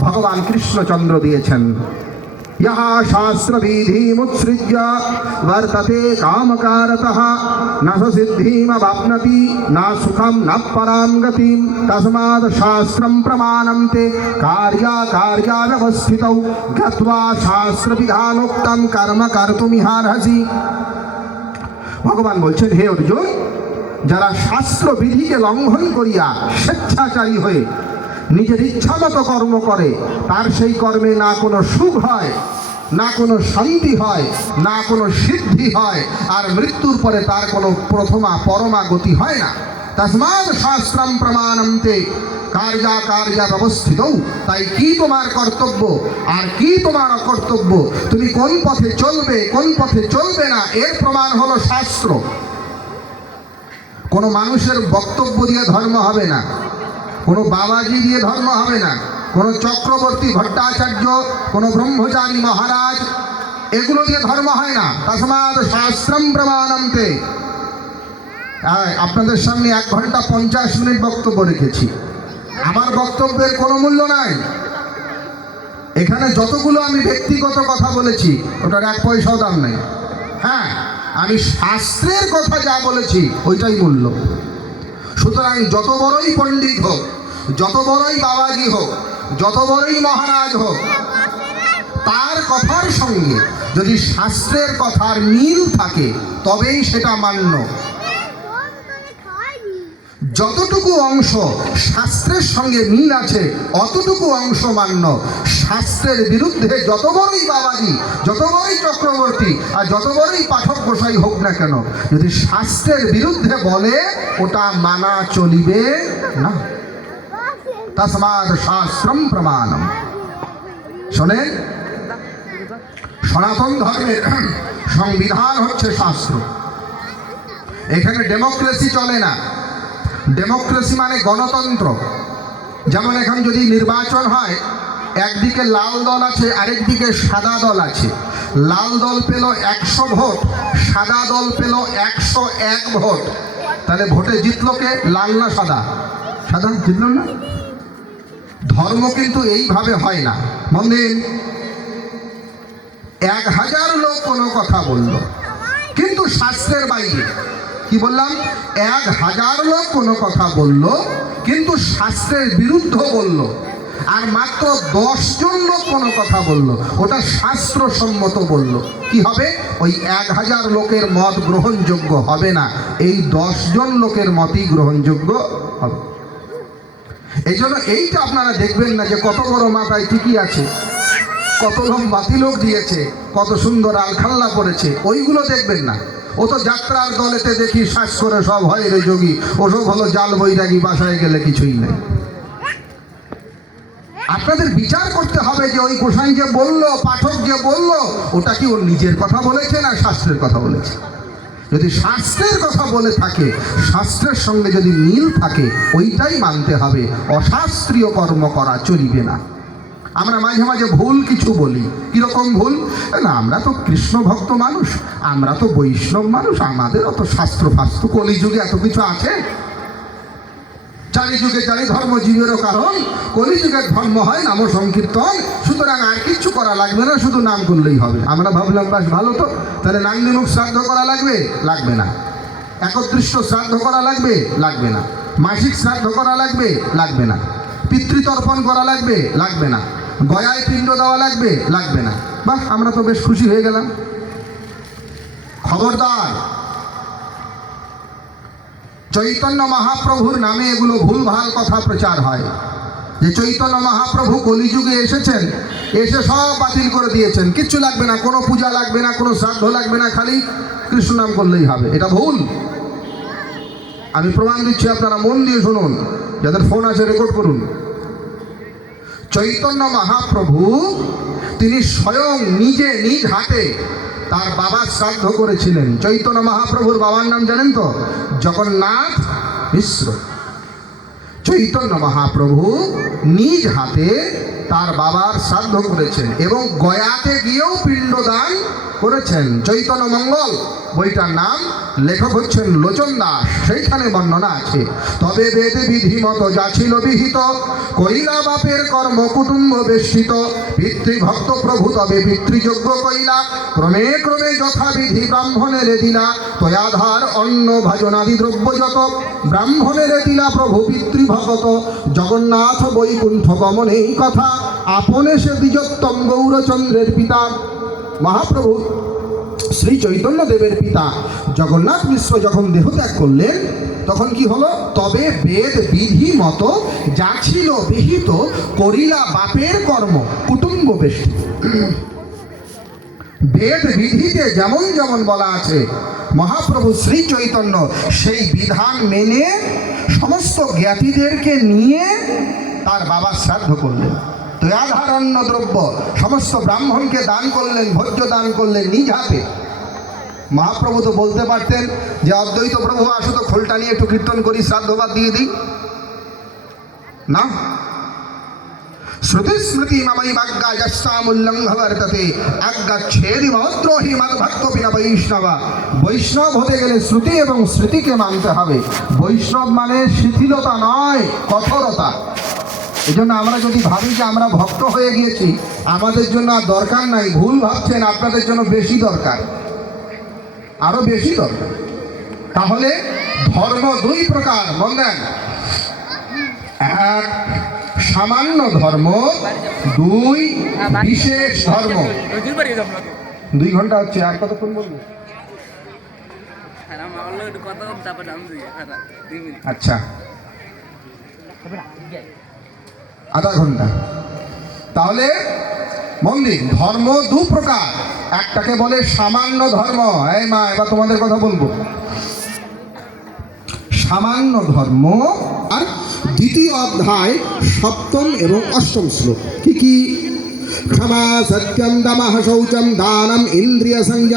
ভগবান কৃষ্ণচন্দ্র দিয়েছেন। ইহা শাস্ত্রবিধিমুৎসৃজ্য, বর্ততে কামকারতঃ না সিদ্ধিমবাপ্নতি, না সুখম না পরাম তসমাদ শাস্ত্রম প্রমাণম তে কার্যাকার্যাবস্থিত গত্বা শাস্ত্রবিধানোক্তম কর্ম কর্তুমিহারহসি। ভগবান বলছেন, হে অর্জুন, যারা শাস্ত্রবিধিকে লঙ্ঘন করিয়া স্বেচ্ছাচারী হয়ে নিজের ইচ্ছামতো কর্ম করে, তার সেই কর্মে না কোনো সুখ হয়, না কোনো শান্তি হয়, না কোনো সিদ্ধি হয়, আর মৃত্যুর পরে তার কোনো প্রথমা পরমা গতি হয় না। তসমাদ শাস্ত্রম প্রমাণন্তে কার্যা কার্যা ব্যবস্থিত। তাই কি তোমার কর্তব্য? আর কি তোমার অকর্তব্য? তুমি কোন পথে চলবে, কোন পথে চলবে না? এর প্রমাণ হলো শাস্ত্র। কোনো মানুষের বক্তব্য দিয়ে ধর্ম হবে না। কোনো বাবাজি দিয়ে ধর্ম হবে না। কোনো চক্রবর্তী ভট্টাচার্য কোনো ব্রহ্মচারী মহারাজ এগুলো দিয়ে ধর্ম হয় না। তসমাদ শাস্ত্রম প্রমাণন্তে। হ্যাঁ, আপনাদের সামনে এক ঘণ্টা পঞ্চাশ মিনিট বক্তব্য রেখেছি। আমার বক্তব্যের কোনো মূল্য নাই। এখানে যতগুলো আমি ব্যক্তিগত কথা বলেছি ওটার এক পয়সাও দাম নেই। হ্যাঁ আমি শাস্ত্রের কথা যা বলেছি ওইটাই মূল্য। সুতরাং যত বড়ই পণ্ডিত হোক যত বড়ই বাবাজি হোক, যত বড়ই মহারাজ হোক, তার কথার সঙ্গে যদি শাস্ত্রের কথার মিল থাকে, তবেই সেটা মান্য। যতটুকু অংশ শাস্ত্রের সঙ্গে মিল আছে, অতটুকু অংশ মান্য। শাস্ত্রের বিরুদ্ধে যত বড়ই বাবাজি, যত বড়ই চক্রবর্তী, আর যত বড়ই পাঠক গোসাই হোক না কেন, যদি শাস্ত্রের বিরুদ্ধে বলে, ওটা মানা চলিবে না। তসমাদ শাস্ত্রম প্রমাণম শোনেন সনাতন ধর্মের সংবিধান হচ্ছে শাস্ত্র। এখানে ডেমোক্রেসি চলে না। ডেমোক্রেসি মানে গণতন্ত্র। যেমন এখন যদি নির্বাচন হয়, একদিকে লাল দল আছে, আরেকদিকে সাদা দল আছে। লাল দল পেল একশো ভোট, সাদা দল পেল একশো এক ভোট। তাহলে ভোটে জিতলো কে? লাল না সাদা? সাদা জিতল না? ধর্ম কিন্তু এইভাবে হয় না। মন্দির, এক হাজার লোক কোনো কথা বলল, কিন্তু শাস্ত্রের বাইরে। কি বললাম? এক হাজার লোক কোনো কথা বলল, কিন্তু শাস্ত্রের বিরুদ্ধ বলল, আর মাত্র দশজন লোক কোনো কথা বলল, ওটা শাস্ত্রসম্মত বলল। কি হবে? ওই এক হাজার লোকের মত গ্রহণযোগ্য হবে না, এই দশজন লোকের মতই গ্রহণযোগ্য হবে। এই জন্য এইটা আপনারা দেখবেন না যে কত বড় মাথায় ঠিকই আছে। কত লম্বাতি লোক দিয়েছে, কত সুন্দর আলখাল্লা পড়েছে ওইগুলো দেখবেন না। ও তো যাত্রার দলেতে দেখি শ্বাস করে সব, হয় রে যোগী, ওসব হলো জাল বৈরাগী, বাসায় গেলে কিছুই নেই। আপনাদের বিচার করতে হবে যে ওই গোসাই যে বলল, পাঠক যে বলল, ওটা কি ওর নিজের কথা বলেছে না শাস্ত্রের কথা বলেছে? যদি শাস্ত্রের কথা বলে থাকে, শাস্ত্রের সঙ্গে যদি মিল থাকে, ওইটাই মানতে হবে। অশাস্ত্রীয় কর্ম করা চলিবে না। আমরা মাঝে মাঝে ভুল কিছু বলি। কীরকম ভুল? না, আমরা তো কৃষ্ণ ভক্ত মানুষ, আমরা তো বৈষ্ণব মানুষ, আমাদের অত শাস্ত্র ফাস্ত্র কলিযুগে এত কিছু আছে? চারি যুগে চারি ধর্ম জীবেরও কারণ কলিযুগের ধর্ম হয় নাম সংকীর্তন। সুতরাং আর কিচ্ছু করা লাগবে না, শুধু নাম করলেই হবে। আমরা ভাবলাম, বাস ভালো তো, তাহলে নাঙ্গিমুখ শ্রাদ্ধ করা লাগবে? লাগবে না। একত্রিশ শ্রাদ্ধ করা লাগবে? লাগবে না। মাসিক শ্রাদ্ধ করা লাগবে? লাগবে না। পিতৃতর্পণ করা লাগবে? লাগবে না। গয়ায় পিণ্ড দেওয়া লাগবে? লাগবে না। বাহ, আমরা তো বেশ খুশি হয়ে গেলাম। খবরদার চৈতন্য মহাপ্রভুর নামে এগুলো ভুলভাল কথা প্রচার হয়। যে চৈতন্য মহাপ্রভু কলিযুগে এসেছেন, এসে সব বাতিল করে দিয়েছেন। কিচ্ছু লাগবে না, কোনো পূজা লাগবে না, কোনো শ্রাদ্ধ লাগবে না, খালি কৃষ্ণ নাম করলেই হবে। এটা ভুল। আমি প্রমাণ দিচ্ছি আপনারা, মন দিয়ে শুনুন, যাদের ফোন আছে রেকর্ড করুন। চৈতন্য মহাপ্রভু, তিনি স্বয়ং নিজে নিজ হাতে তার বাবা শ্রাদ্ধ করেছিলেন। চৈতন্য মহাপ্রভুর বাবার নাম জানেন তো? জগন্নাথ মিশ্র। চৈতন্য মহাপ্রভু নিজ হাতে তার বাবার শ্রাদ্ধ করেছেন এবং গয়াতে গিয়েও পিণ্ডদান করেছেন। চৈতন্য মঙ্গল, বইটার নাম লেখক হচ্ছেন লোচন দাস, সেইখানে বর্ণনা আছে, তবে বেদে বিধি মতো যা ছিল বিহিত, কইলা বাপের কর্ম কুটুম্ব বেষ্টিত, পিতৃভক্ত প্রভু তবে পিতৃযোগ্য কইলা, ক্রমে ক্রমে যথাবিধি ব্রাহ্মণের দিলা, তয়াধার অন্ন ভাজনাদি দ্রব্য যত ব্রাহ্মণের দিলা প্রভু পিতৃভগত, জগন্নাথ বৈকুণ্ঠ গমন এই কথা। আপনে সে দ্বিজোত্তম গৌরচন্দ্রের পিতা, মহাপ্রভু শ্রী চৈতন্য দেবের পিতা। জগন্নাথ মিশ্র যখন দেহত্যাগ করলেন, তখন কি হলো? তবে বেদ বিধি মতো যা ছিল বিহিত করিলা বাপের কর্ম, কুটুম্ব বেষ্টি। বেদ বিধিতে যেমন যেমন বলা আছে, মহাপ্রভু শ্রী চৈতন্য সেই বিধান মেনে সমস্ত জ্ঞাতিদেরকে নিয়ে তার বাবা শ্রাদ্ধ করলেন। তয়াধারণ্য দ্রব্য, সমস্ত ব্রাহ্মণকে দান করলেন, ভোজ্য দান করলেন নিজ হাতে। মহাপ্রভু তো বলতে পারতেন যে, অদ্বৈত প্রভু, আসো তো খোলটা নিয়ে একটু কীর্তন করি, শ্রাদ্ধবাদ দিয়ে দিই। না। বৈষ্ণব হতে গেলে শ্রুতি এবং স্মৃতিকে মানতে হবে। বৈষ্ণব মানে শিথিলতা নয়, কঠোরতা। এই জন্য আমরা যদি ভাবি যে আমরা ভক্ত হয়ে গিয়েছি, আমাদের জন্য আর দরকার নাই। ভুল ভাবছেন, আপনাদের জন্য বেশি দরকার। আরও বেশি দরকার। তাহলে ধর্ম দুই প্রকার দেন এক, সামান্য ধর্ম, দুই, বিশেষ ধর্ম। দুই ঘণ্টা হচ্ছে, আর কতক্ষণ বলব? আচ্ছা। আধা ঘণ্টা। তাহলে মন্দির ধর্ম দু প্রকার। একটাকে বলে সামান্য ধর্ম। এই মা, এবার তোমাদের কথা বলব। সামান্য ধর্ম আর দ্বিতীয় অধ্যায়, সপ্তম এবং অষ্টম শ্লোক। কি কি? ক্ষমা সত্যম দমঃ শৌচম, দানম, ইন্দ্রিয় সংযম।